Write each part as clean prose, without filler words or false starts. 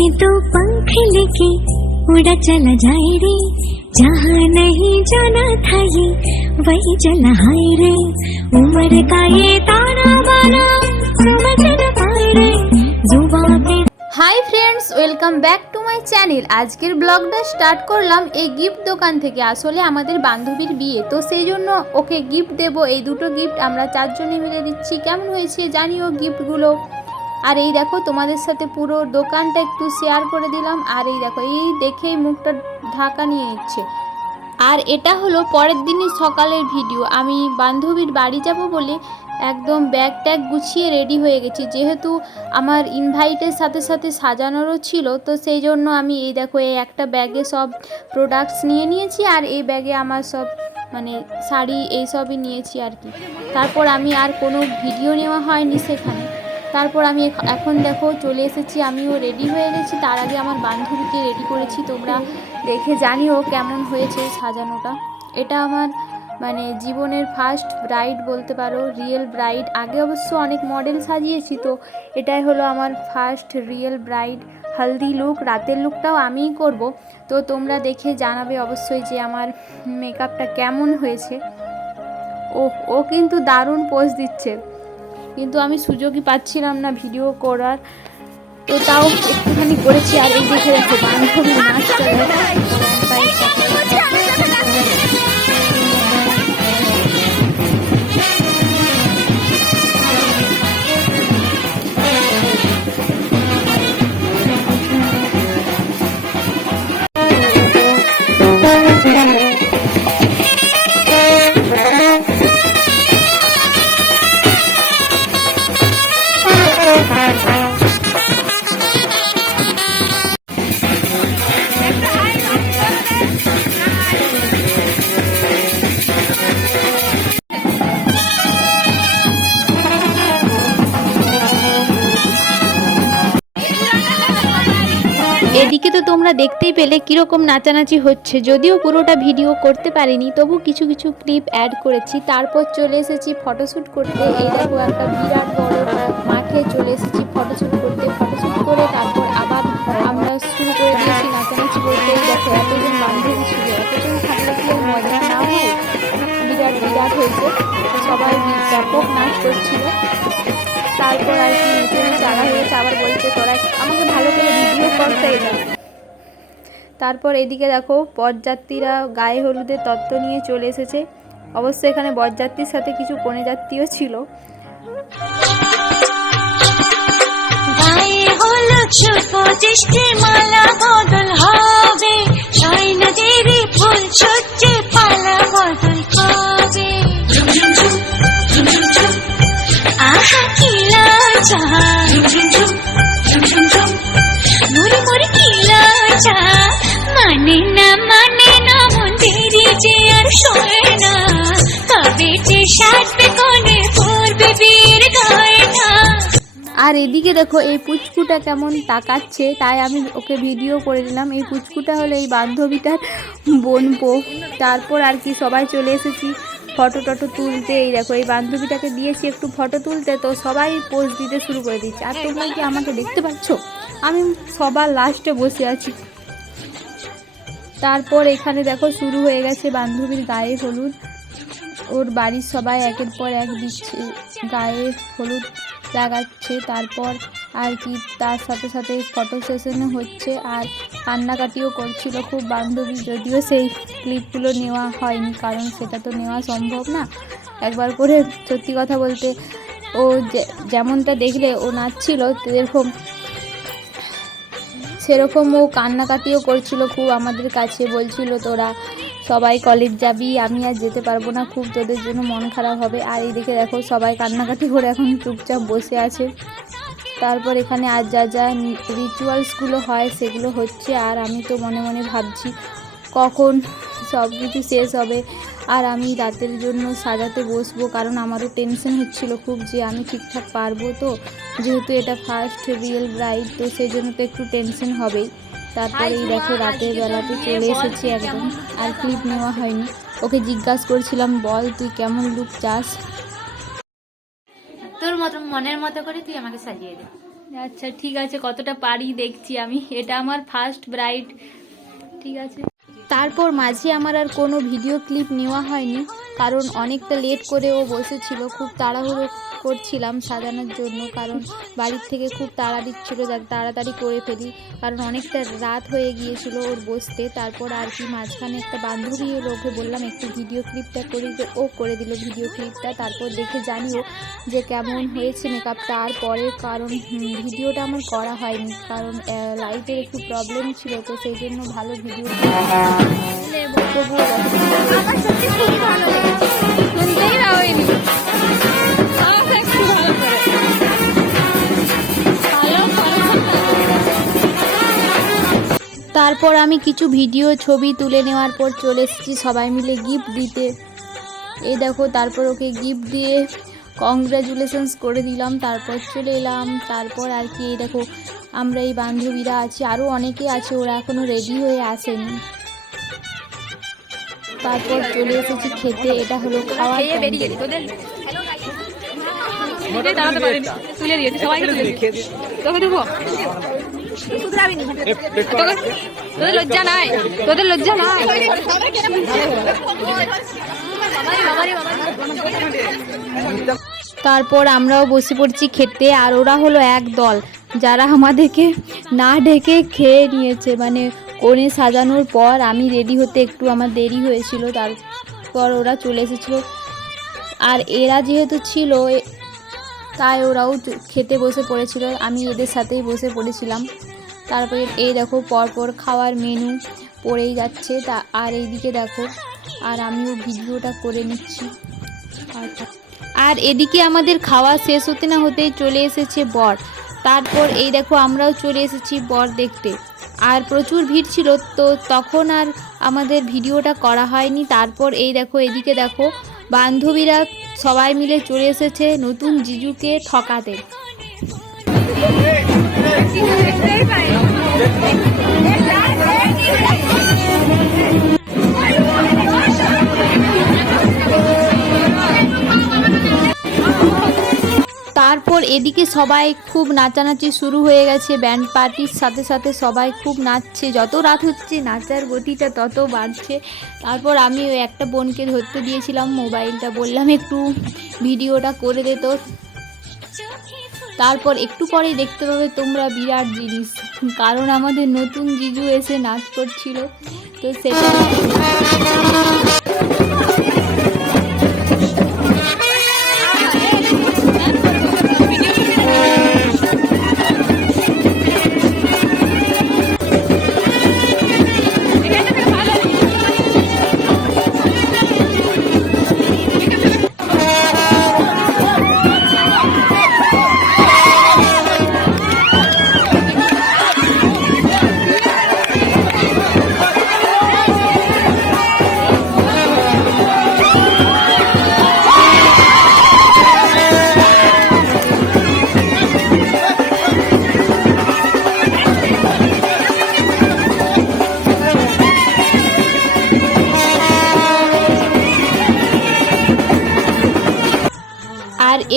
के दो पंख लेके उड़ा चला जाए रे, जहाँ नहीं जाना था ये वही चला हाय रे। उम्र का ये ताना बाना समझ न पाए रे, जुबां पे। Hi friends, welcome back to my channel. আজকের ব্লগটা স্টার্ট করলাম এই গিফট দোকান থেকে। আসলে আমাদের বান্ধবীর বিয়ে, তো সেই জন্য ওকে গিফট দেব। এই দুটো গিফট আমরা চারজনে মিলে দিচ্ছি। কেমন হয়েছে জানিও গিফটগুলো। আর এই দেখো তোমাদের সাথে পুরো দোকানটা একটু শেয়ার করে দিলাম। আর এই দেখো, এই দেখেই মুখটা ঢাকা নিয়ে নিচ্ছে। আর এটা হলো পরের দিনই সকালের ভিডিও। আমি বান্ধবীর বাড়ি যাব বলে একদম ব্যাগ ট্যাগ গুছিয়ে রেডি হয়ে গেছি, যেহেতু আমার ইনভাইটের সাথে সাথে সাজানোরও ছিল। তো সেই জন্য আমি এই দেখো এই একটা ব্যাগে সব প্রোডাক্টস নিয়ে নিয়েছি, আর এই ব্যাগে আমার সব মানে শাড়ি এইসবই নিয়েছি আর কি। তারপর আমি আর কোনো ভিডিও নেওয়া হয়নি সেখানে। তারপর আমি এখন দেখো চলে এসেছি, আমিও রেডি হয়ে গেছি। তার আগে আমার বান্ধবীকে রেডি করেছি, তোমরা দেখে জানিও কেমন হয়েছে সাজানোটা। এটা আমার মানে জীবনের ফার্স্ট ব্রাইড বলতে পারো, রিয়েল ব্রাইড। আগে অবশ্য অনেক মডেল সাজিয়েছি, তো এটাই হলো আমার ফার্স্ট রিয়েল ব্রাইড। হলদি লুক, রাতের লুকটাও আমিই করব। তো তোমরা দেখে জানাবে অবশ্যই যে আমার মেকআপটা কেমন হয়েছে। ও কিন্তু দারুণ পোজ দিচ্ছে, কিন্তু আমি সুযোগই পাচ্ছিলাম না ভিডিও করার, তো তাও একটুখানি করেছি। আর এই দেখে দেখো বান্ধবী নাচটা এদিকে তো তোমরা দেখতেই পেলে কীরকম নাচানাচি হচ্ছে। যদিও পুরোটা ভিডিও করতে পারিনি, তবু কিছু কিছু ক্লিপ অ্যাড করেছি। তারপর চলে এসেছি ফটোশ্যুট করতে। এই দেখো একটা বিরাট বড় মাঠে চলে এসেছি ফটোশ্যুট করতে। ফটোশ্যুট করে তারপর আবার আমরা শুরু করে দিয়েছি নাচানাচি করতে। দেখো এতজন বান্ধবী ছিল, এতজন থাকলে কি আর মজা না হয়? বিরাট বিরাট হয়েছে, সবাই ব্যাপক নাচ করছিল। তারপর আর কি নেচে চালা হয়েছে, আবার বলছে তোরা আমাকে ভালো করে ভিডিও করতে না। তারপর এদিকে দেখো বরযাত্রীরা গায়ে হলুদের তত্ত্ব নিয়ে চলে এসেছে। অবশ্য এখানে বরযাত্রীর সাথে কিছু কনে যাত্রীও ছিল। গায়ে হলুদ শুভ দৃষ্টি মালা বদল হবে, সৈন্যদেরই ফুল ছুটছে পালা বদল হবে। আহা কি লাজা, মুড়ি মুড়ি কি লাজা, মানে না মন্দিরে যে আর শোয় না, কবে যে সাজবে কোনে পড়বে বীর গায় না। আর এদিকে দেখো এই পুচকুটা কেমন তাকাচ্ছে, তাই আমি ওকে ভিডিও করে দিলাম। এই পুচকুটা হলো এই বান্ধবীটার বোনপো। তারপর আর কি সবাই চলে এসেছি ফটো টটো তুলতে। এই দেখো এই বান্ধবীটাকে দিয়েছি একটু ফটো তুলতে, তো সবাই পোজ দিতে শুরু করে দিচ্ছে। আর তোমরা কি আমাকে দেখতে পাচ্ছ? আমি সবার লাস্টে বসে আছি। তারপর এখানে দেখো শুরু হয়ে গেছে বান্ধবীর গায়ে হলুদ। ওর বাড়ির সবাই একের পর এক দিচ্ছে, গায়ে হলুদ লাগাচ্ছে। তারপর আর কি তার সাথে সাথে ফটো সেশনও হচ্ছে, আর কান্নাকাটিও করছিল খুব বান্ধবী। যদিও সেই ক্লিপগুলো নেওয়া হয়নি, কারণ সেটা তো নেওয়া সম্ভব না একবার করে। সত্যি কথা বলতে ও যেমনটা দেখলে ও নাচছিল সেরকম ও কান্নাকাটিও করছিল খুব আমাদের কাছে। বলছিল তোরা সবাই কলেজ যাবি, আমি আর যেতে পারবো না, খুব তোদের জন্য মন খারাপ হবে। আর এই দেখে দেখো সবাই কান্নাকাটি করে এখন চুপচাপ বসে আছে। তারপর এখানে আর যা যা রিচুয়ালসগুলো হয় সেগুলো হচ্ছে। আর আমি তো মনে মনে ভাবছি কখন সব কিছু শেষ হবে আর আমি রাতের জন্য সাজাতে বসবো, কারণ আমারও টেনশন হচ্ছিল খুব যে আমি ঠিকঠাক পারবো তো, যেহেতু এটা ফার্স্ট রিয়েল ব্রাইড, তো সেই জন্য তো একটু টেনশন হবেই। তারপরে এই দেখো রাতের বেলাতে চলে এসেছি একদম, আর ক্লিপ নেওয়া হয়নি। ওকে জিজ্ঞাসা করছিলাম বল তুই কেমন লুক চাস, তোর মতো মনের মতো করে তুই আমাকে সাজিয়ে দে। আচ্ছা ঠিক আছে, কতটা পারি দেখছি আমি। এটা আমার ফার্স্ট ব্রাইড, ঠিক আছে। তারপর মাঝে আমার আর কোনো ভিডিও ক্লিপ নেওয়া হয়নি, কারণ অনেকটা লেট করে ও বসেছিল। খুব তাড়াহুড়ো করছিলাম সাজানোর জন্য, কারণ বাড়ির থেকে খুব তাড়া দিচ্ছিল যাতে তাড়াতাড়ি করে ফেলি, কারণ অনেকটা রাত হয়ে গিয়েছিল ওর বসতে। তারপর আর কি মাঝখানে একটা বান্ধবী এলো, ওকে বললাম একটু ভিডিও ক্লিপটা করে দিতে, ও করে দিল ভিডিও ক্লিপটা। তারপর দেখে জানিও যে কেমন হয়েছে মেকআপটা। আর পরে কারণ ভিডিওটা আমার করা হয়নি, কারণ লাইটের একটু প্রবলেম ছিল, তো সেই জন্য ভালো ভিডিও তারপর আমি কিছু ভিডিও ছবি তুলে নেওয়ার পর চলে এসেছি সবাই মিলে গিফট দিতে। এই দেখো, তারপর ওকে গিফট দিয়ে কংগ্রাচুলেশনস করে দিলাম, তারপর চলে এলাম। তারপর আর কি এই দেখো, আমরা এই বান্ধবীরা আছি, আরও অনেকে আছে, ওরা এখনও রেডি হয়ে আসেনি। তারপর চলে এসেছি খেতে। এটা হলো খাওয়ার প্যান্ডেল। তোদের লজ্জা নাই, তোদের লজ্জা নাই। তারপর আমরাও বসে পড়ছি খেতে, আর ওরা হলো এক দল যারা আমাদেরকে না ডেকে খেয়ে নিয়েছে। মানে কোণে সাজানোর পর আমি রেডি হতে একটু আমার দেরি হয়েছিল, তারপর ওরা চলে এসেছিলো। আর এরা যেহেতু ছিল তাই ওরাও খেতে বসে পড়েছিল, আমি এদের সাথেই বসে পড়েছিলাম। তারপরে এই দেখো পরপর খাওয়ার মেনু পড়েই যাচ্ছে, আর এইদিকে দেখো, আর আমিও ভিডিওটা করে নিচ্ছি। আর এদিকে আমাদের খাওয়া শেষ হতে না হতেই চলে এসেছে বর। তারপর এই দেখো আমরাও চলে এসেছি বর দেখতে। আর প্রচুর ভিড় ছিল, তো তখন আর আমাদের ভিডিওটা করা হয়নি। তারপর এই দেখো, এদিকে দেখো বান্ধবীরা সবাই মিলে চলে এসেছে নতুন জিজুকে ঠকাতে। তারপর এদিকে সবাই খুব নাচানাচি শুরু হয়ে গেছে, ব্যান্ড পার্টির সাথে সাথে সবাই খুব নাচছে। যত রাত হচ্ছে নাচার গতিটা তত বাড়ছে। তারপর আমি ওই একটা বোনকে ধরতে দিয়েছিলাম মোবাইলটা, বললাম একটু ভিডিওটা করে দে তো। তারপর একটু পরেই দেখতে পাবে তোমরা বিরাট জিনিস, কারণ আমাদের নতুন জিজু এসে নাচ করছিল, তো সেটা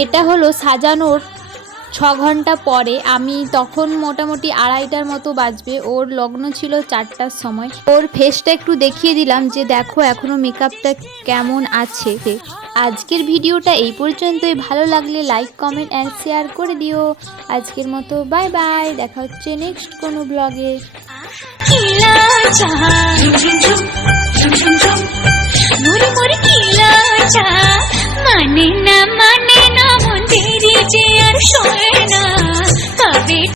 এটা হলো সাজানোর 6 ঘন্টা পরে। আমি তখন মোটামুটি 2:30টার মতো বাজবে, ওর লগ্ন ছিল 4টার সময়। ওর ফেসটা একটু দেখিয়ে দিলাম যে দেখো এখনও মেকআপটা কেমন আছে। আজকের ভিডিওটা এই পর্যন্তই। ভালো লাগলে লাইক কমেন্ট অ্যান্ড শেয়ার করে দিও। আজকের মতো বাই বাই, দেখা হচ্ছে নেক্সট কোনো ব্লগে। মানে না মন তেরি যে আর